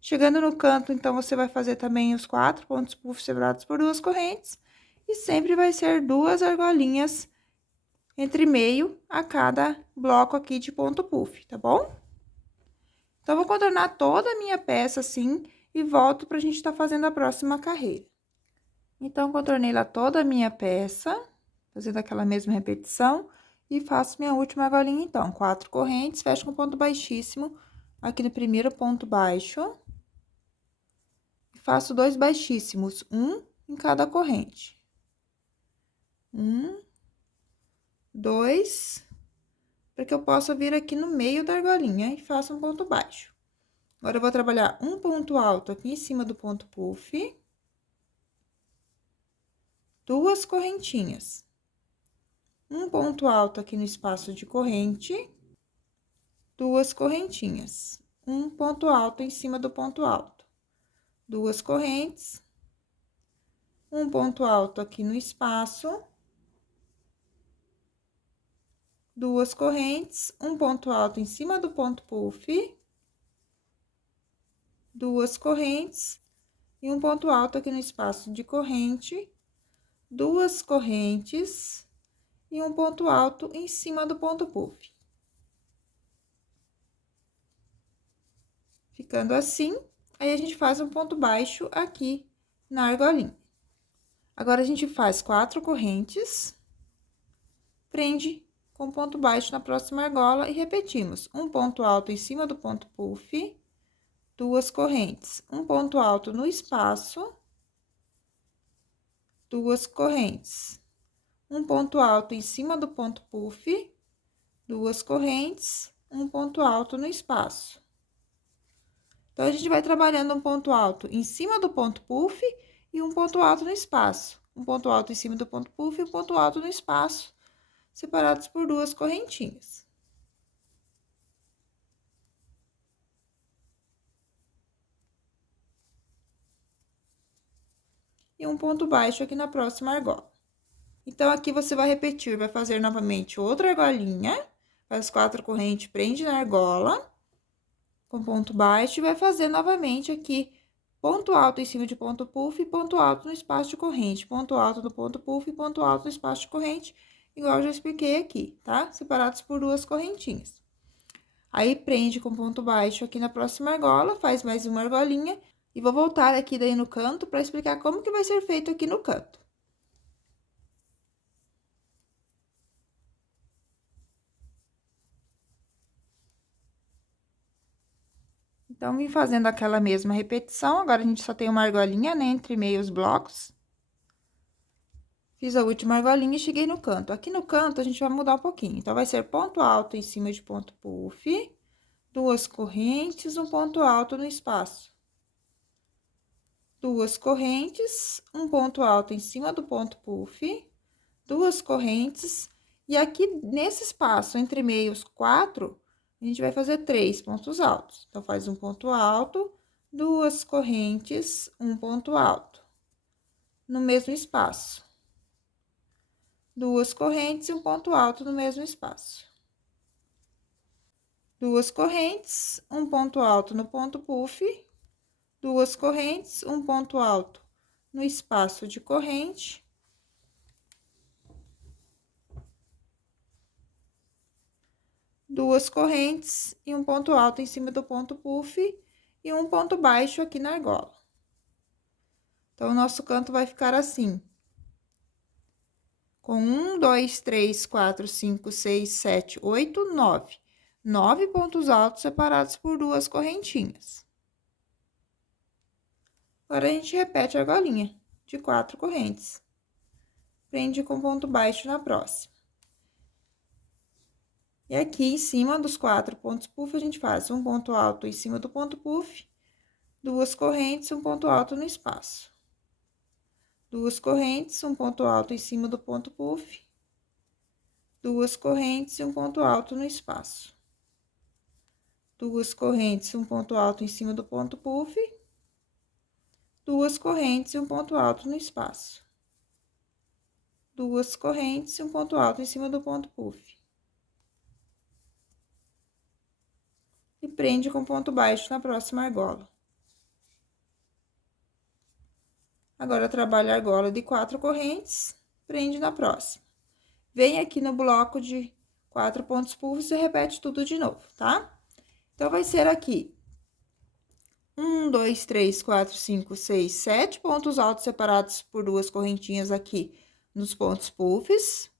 Chegando no canto, então, você vai fazer também os 4 pontos puff separados por 2 correntes. E sempre vai ser 2 argolinhas entre meio a cada bloco aqui de ponto puff, tá bom? Então, vou contornar toda a minha peça assim e volto pra gente tá fazendo a próxima carreira. Então, contornei lá toda a minha peça, fazendo aquela mesma repetição, e faço minha última argolinha, então. 4 correntes, fecho com ponto baixíssimo aqui no primeiro ponto baixo. E faço 2 baixíssimos, um em cada corrente. 1, 2, para que eu possa vir aqui no meio da argolinha e faça um ponto baixo. Agora, eu vou trabalhar um ponto alto aqui em cima do ponto puff. 2 correntinhas. Um ponto alto aqui no espaço de corrente. 2 correntinhas. Um ponto alto em cima do ponto alto. 2 correntes. Um ponto alto aqui no espaço. 2 correntes, um ponto alto em cima do ponto puff. 2 correntes e um ponto alto aqui no espaço de corrente. 2 correntes e um ponto alto em cima do ponto puff. Ficando assim, aí a gente faz um ponto baixo aqui na argolinha. Agora, a gente faz 4 correntes, prende com ponto baixo na próxima argola e repetimos. Um ponto alto em cima do ponto puff, 2 correntes, um ponto alto no espaço, 2 correntes, um ponto alto em cima do ponto puff, 2 correntes, um ponto alto no espaço. Então, a gente vai trabalhando um ponto alto em cima do ponto puff e um ponto alto no espaço. Um ponto alto em cima do ponto puff e um ponto alto no espaço, separados por 2 correntinhas. E um ponto baixo aqui na próxima argola. Então, aqui você vai repetir, vai fazer novamente outra argolinha, faz 4 correntes, prende na argola, com ponto baixo, e vai fazer novamente aqui, ponto alto em cima de ponto puff e ponto alto no espaço de corrente, ponto alto no ponto puff e ponto alto no espaço de corrente, igual eu já expliquei aqui, tá? Separados por 2 correntinhas. Aí, prende com ponto baixo aqui na próxima argola, faz mais uma argolinha, e vou voltar aqui daí no canto para explicar como que vai ser feito aqui no canto. Então, vim fazendo aquela mesma repetição, agora a gente só tem uma argolinha, né, entre meio os blocos. Fiz a última argolinha e cheguei no canto. Aqui no canto, a gente vai mudar um pouquinho. Então, vai ser ponto alto em cima de ponto puff, 2 correntes, um ponto alto no espaço. 2 correntes, um ponto alto em cima do ponto puff, 2 correntes E aqui, nesse espaço, entre meios 4, a gente vai fazer 3 pontos altos. Então, faz um ponto alto, 2 correntes, um ponto alto. No mesmo espaço. 2 correntes e um ponto alto no mesmo espaço. 2 correntes, um ponto alto no ponto puff. 2 correntes, um ponto alto no espaço de corrente. 2 correntes e um ponto alto em cima do ponto puff e um ponto baixo aqui na argola. Então, o nosso canto vai ficar assim. Com 1, 2, 3, 4, 5, 6, 7, 8, 9. 9 pontos altos separados por 2 correntinhas. Agora, a gente repete a argolinha de 4 correntes. Prende com ponto baixo na próxima. E aqui, em cima dos 4 pontos puff, a gente faz um ponto alto em cima do ponto puff, 2 correntes, um ponto alto no espaço. 2 correntes, um ponto alto em cima do ponto puff, 2 correntes e um ponto alto no espaço. 2 correntes, um ponto alto em cima do ponto puff, 2 correntes e um ponto alto no espaço. 2 correntes e um ponto alto em cima do ponto puff. E prende com ponto baixo na próxima argola. Agora, trabalha a argola de 4 correntes, prende na próxima. Vem aqui no bloco de 4 pontos puffs e repete tudo de novo, tá? Então, vai ser aqui 1, 2, 3, 4, 5, 6, 7 pontos altos separados por 2 correntinhas aqui nos pontos puffs.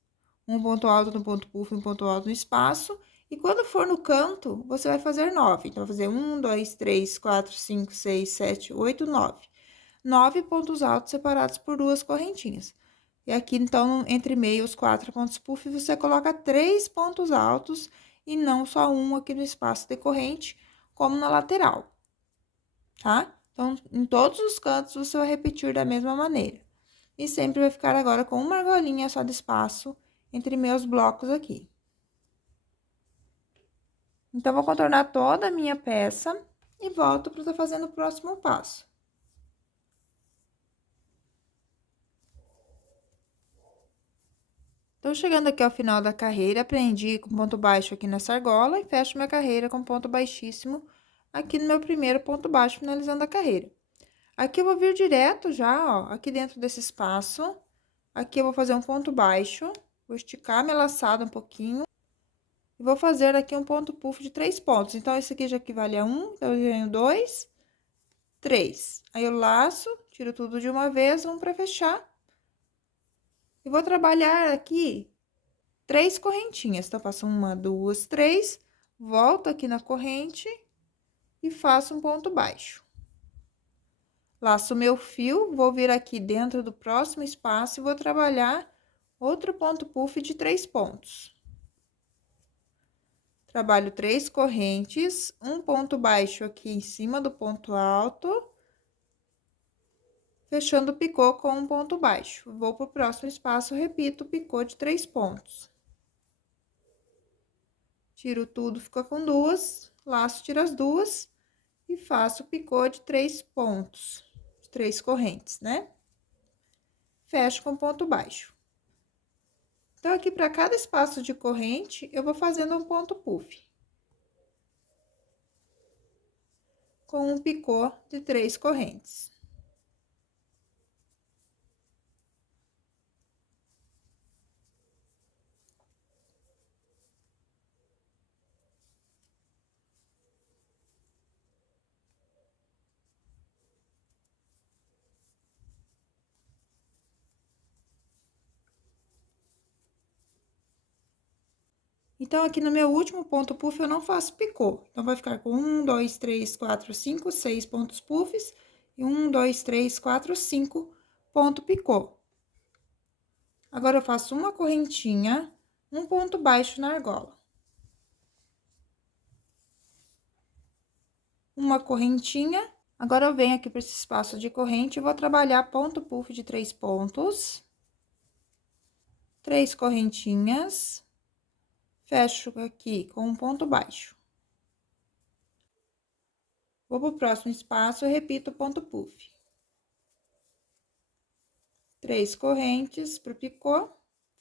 Um ponto alto no ponto puff, um ponto alto no espaço. E quando for no canto, você vai fazer 9. Então, vai fazer 1, 2, 3, 4, 5, 6, 7, 8, 9. 9 pontos altos separados por 2 correntinhas. E aqui, então, entre meio os 4 pontos puff, você coloca 3 pontos altos e não só um aqui no espaço decorrente, como na lateral, tá? Então, em todos os cantos, você vai repetir da mesma maneira. E sempre vai ficar agora com uma argolinha só de espaço entre meus blocos aqui. Então, vou contornar toda a minha peça e volto para estar fazendo o próximo passo. Tô chegando aqui ao final da carreira, prendi com ponto baixo aqui nessa argola e fecho minha carreira com ponto baixíssimo aqui no meu primeiro ponto baixo, finalizando a carreira. Aqui eu vou vir direto já, ó, aqui dentro desse espaço. Aqui eu vou fazer um ponto baixo, vou esticar minha laçada um pouquinho. E vou fazer aqui um ponto puff de 3 pontos. Então, esse aqui já equivale a 1, então, eu venho 2, 3. Aí, eu laço, tiro tudo de uma vez, vamos pra fechar. E vou trabalhar aqui 3 correntinhas. Então, eu faço 1, 2, 3, volto aqui na corrente e faço um ponto baixo. Laço meu fio, vou vir aqui dentro do próximo espaço e vou trabalhar outro ponto puff de 3 pontos. Trabalho 3 correntes, um ponto baixo aqui em cima do ponto alto, fechando o picô com um ponto baixo. Vou pro próximo espaço, repito o picô de 3 pontos. Tiro tudo, fica com 2, laço, tiro as 2 e faço o picô de 3 pontos, de 3 correntes, né? Fecho com ponto baixo. Então, aqui, para cada espaço de corrente, eu vou fazendo um ponto puff. Com um picô de 3 correntes. Então, aqui no meu último ponto puff, eu não faço picô. Então, vai ficar com 1, 2, 3, 4, 5, 6 pontos puffs e 1, 2, 3, 4, 5 ponto picô. Agora, eu faço uma correntinha, um ponto baixo na argola. Uma correntinha. Agora, eu venho aqui para esse espaço de corrente e vou trabalhar ponto puff de 3 pontos. 3 correntinhas, fecho aqui com um ponto baixo. Vou pro próximo espaço, eu repito o ponto puff. 3 correntes pro picô,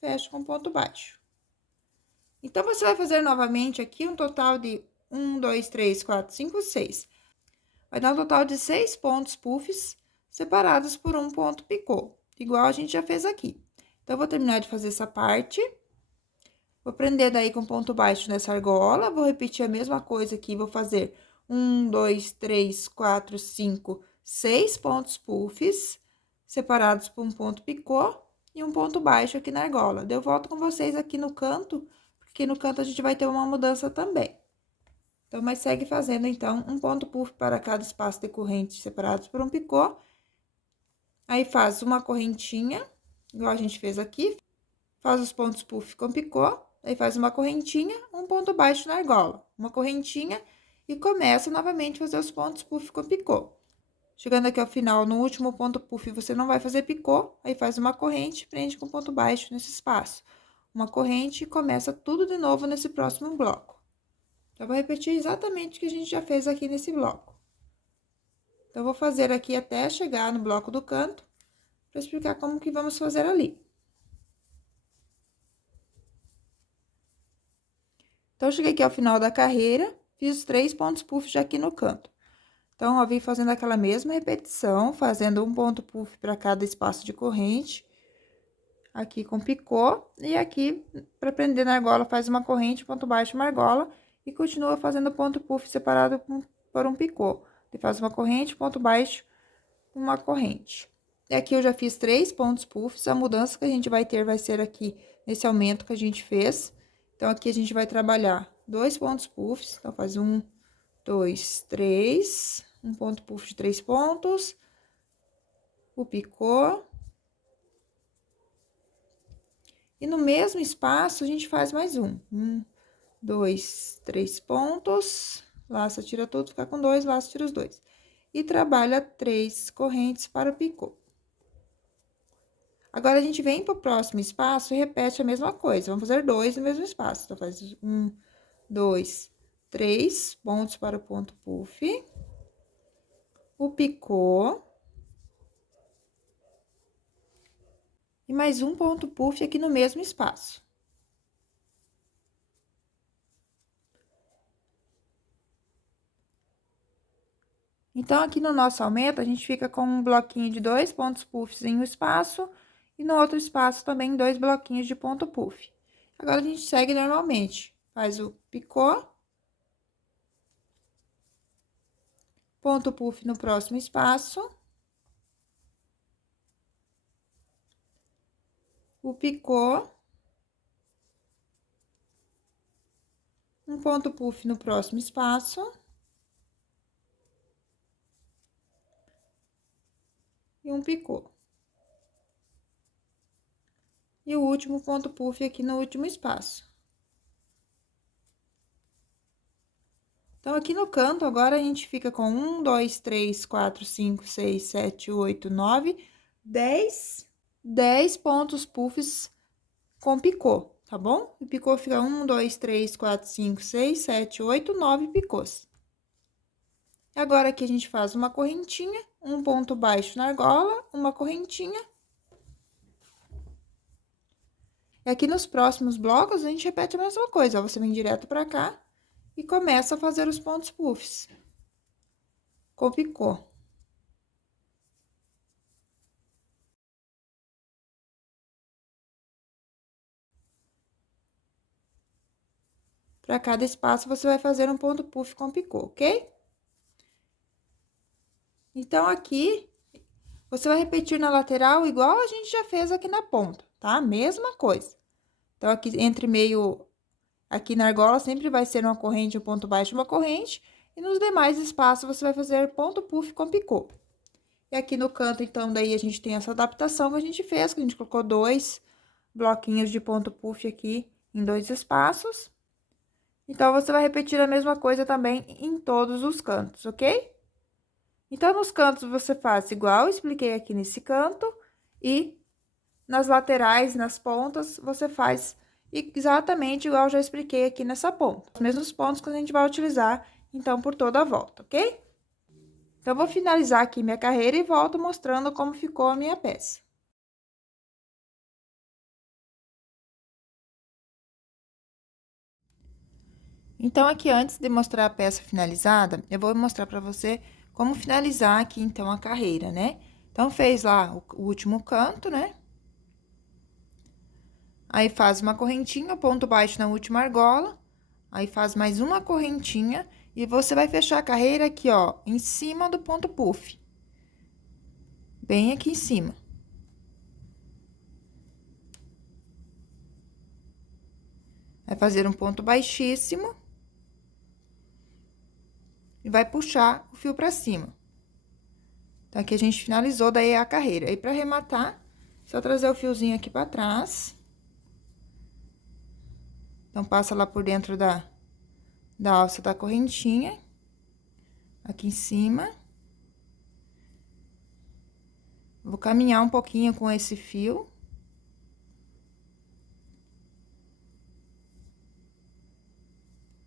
fecho com ponto baixo. Então, você vai fazer novamente aqui um total de 1, 2, 3, 4, 5, 6. Vai dar um total de 6 pontos puffs separados por um ponto picô, igual a gente já fez aqui. Então, eu vou terminar de fazer essa parte. Vou prender daí com ponto baixo nessa argola, vou repetir a mesma coisa aqui, vou fazer 1, 2, 3, 4, 5, 6 pontos puffs, separados por um ponto picô e um ponto baixo aqui na argola. Eu volto com vocês aqui no canto, porque no canto a gente vai ter uma mudança também. Então, mas segue fazendo, então, um ponto puff para cada espaço de corrente separados por um picô. Aí, faz uma correntinha, igual a gente fez aqui, faz os pontos puff com picô. Aí, faz uma correntinha, um ponto baixo na argola, uma correntinha e começa novamente a fazer os pontos puff com picô. Chegando aqui ao final, no último ponto puff, você não vai fazer picô, aí faz uma corrente, prende com ponto baixo nesse espaço. Uma corrente e começa tudo de novo nesse próximo bloco. Então, vou repetir exatamente o que a gente já fez aqui nesse bloco. Então, vou fazer aqui até chegar no bloco do canto, para explicar como que vamos fazer ali. Então, eu cheguei aqui ao final da carreira, fiz os 3 pontos puff já aqui no canto. Então, eu vim fazendo aquela mesma repetição, fazendo um ponto puff para cada espaço de corrente. Aqui com picô, e aqui, para prender na argola, faz uma corrente, ponto baixo, uma argola, e continua fazendo ponto puff separado por um picô. E faz uma corrente, ponto baixo, uma corrente. E aqui eu já fiz 3 pontos puffs, a mudança que a gente vai ter vai ser aqui nesse aumento que a gente fez. Então, aqui a gente vai trabalhar 2 pontos puffs, então, faz 1, 2, 3, um ponto puff de 3 pontos, o picô. E no mesmo espaço, a gente faz mais um. 1, 2, 3 pontos, laça, tira tudo, fica com 2, laça, tira os 2. E trabalha 3 correntes para o picô. Agora, a gente vem para o próximo espaço e repete a mesma coisa. Vamos fazer 2 no mesmo espaço. Então, faz 1, 2, 3 pontos para o ponto puff. O picô. E mais um ponto puff aqui no mesmo espaço. Então, aqui no nosso aumento, a gente fica com um bloquinho de 2 pontos puffs em um espaço, e no outro espaço também 2 bloquinhos de ponto puff. Agora, a gente segue normalmente. Faz o picô. Ponto puff no próximo espaço. O picô. Um ponto puff no próximo espaço. E um picô. E o último ponto puff aqui no último espaço. Então, aqui no canto, agora, a gente fica com 1, 2, 3, 4, 5, 6, 7, 8, 9, 10 pontos puffs com picô, tá bom? O picô fica 1, 2, 3, 4, 5, 6, 7, 8, 9 picôs. Agora, aqui a gente faz uma correntinha, um ponto baixo na argola, uma correntinha. E aqui nos próximos blocos, a gente repete a mesma coisa, ó, você vem direto pra cá e começa a fazer os pontos puffs com picô. Para cada espaço, você vai fazer um ponto puff com picô, ok? Então, aqui, você vai repetir na lateral igual a gente já fez aqui na ponta, tá? Mesma coisa. Então, aqui, entre meio, aqui na argola, sempre vai ser uma corrente, um ponto baixo, uma corrente. E nos demais espaços, você vai fazer ponto puff com picô. E aqui no canto, então, daí a gente tem essa adaptação que a gente fez, que a gente colocou 2 bloquinhos de ponto puff aqui em 2 espaços. Então, você vai repetir a mesma coisa também em todos os cantos, ok? Então, nos cantos, você faz igual eu expliquei aqui nesse canto e nas laterais, nas pontas, você faz exatamente igual eu já expliquei aqui nessa ponta. Os mesmos pontos que a gente vai utilizar, então, por toda a volta, ok? Então, eu vou finalizar aqui minha carreira e volto mostrando como ficou a minha peça. Então, aqui, antes de mostrar a peça finalizada, eu vou mostrar pra você como finalizar aqui, então, a carreira, né? Então, fez lá o último canto, né? Aí, faz uma correntinha, ponto baixo na última argola, aí faz mais uma correntinha e você vai fechar a carreira aqui, ó, em cima do ponto puff. Bem aqui em cima. Vai fazer um ponto baixíssimo. E vai puxar o fio pra cima. Então, aqui a gente finalizou daí a carreira. Aí, pra arrematar, só trazer o fiozinho aqui pra trás. Então, passa lá por dentro da alça da correntinha. Aqui em cima. Vou caminhar um pouquinho com esse fio.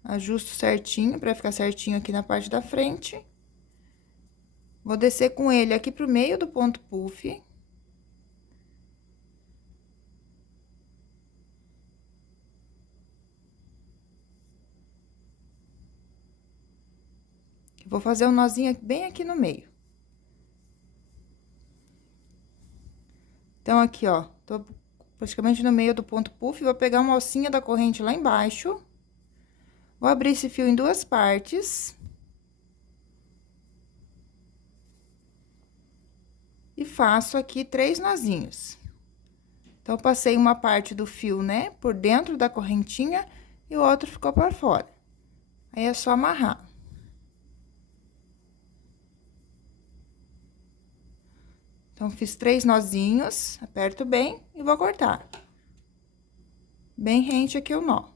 Ajusto certinho, pra ficar certinho aqui na parte da frente. Vou descer com ele aqui pro meio do ponto puff. Vou fazer um nozinho bem aqui no meio. Então, aqui, ó, tô praticamente no meio do ponto puff, vou pegar uma alcinha da corrente lá embaixo. Vou abrir esse fio em duas partes. E faço aqui 3 nozinhos. Então, passei uma parte do fio, né, por dentro da correntinha e o outro ficou por fora. Aí, é só amarrar. Então, fiz 3 nozinhos, aperto bem e vou cortar. Bem rente aqui o nó.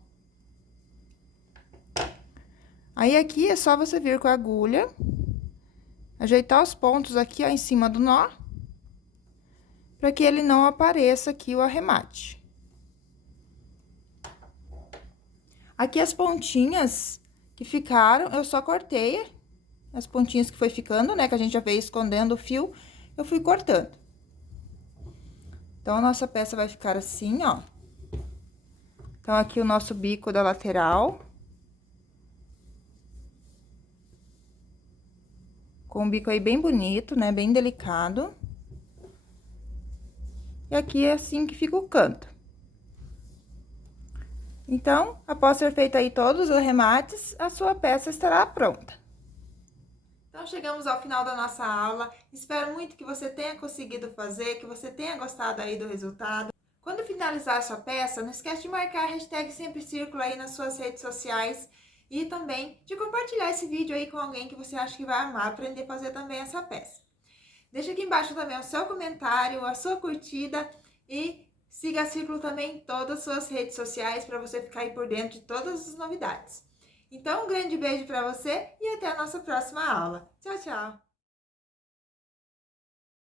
Aí, aqui é só você vir com a agulha, ajeitar os pontos aqui, ó, em cima do nó, para que ele não apareça aqui o arremate. Aqui as pontinhas que ficaram, eu só cortei as pontinhas que foi ficando, né, que a gente já veio escondendo o fio, eu fui cortando. Então, a nossa peça vai ficar assim, ó. Então, aqui o nosso bico da lateral. Com um bico aí bem bonito, né, bem delicado. E aqui é assim que fica o canto. Então, após ter feito aí todos os arremates, a sua peça estará pronta. Então, chegamos ao final da nossa aula. Espero muito que você tenha conseguido fazer, que você tenha gostado aí do resultado. Quando finalizar a sua peça, não esquece de marcar a hashtag Sempre Círculo aí nas suas redes sociais. E também de compartilhar esse vídeo aí com alguém que você acha que vai amar aprender a fazer também essa peça. Deixa aqui embaixo também o seu comentário, a sua curtida e siga a Círculo também em todas as suas redes sociais para você ficar aí por dentro de todas as novidades. Então, um grande beijo para você e até a nossa próxima aula. Tchau, tchau!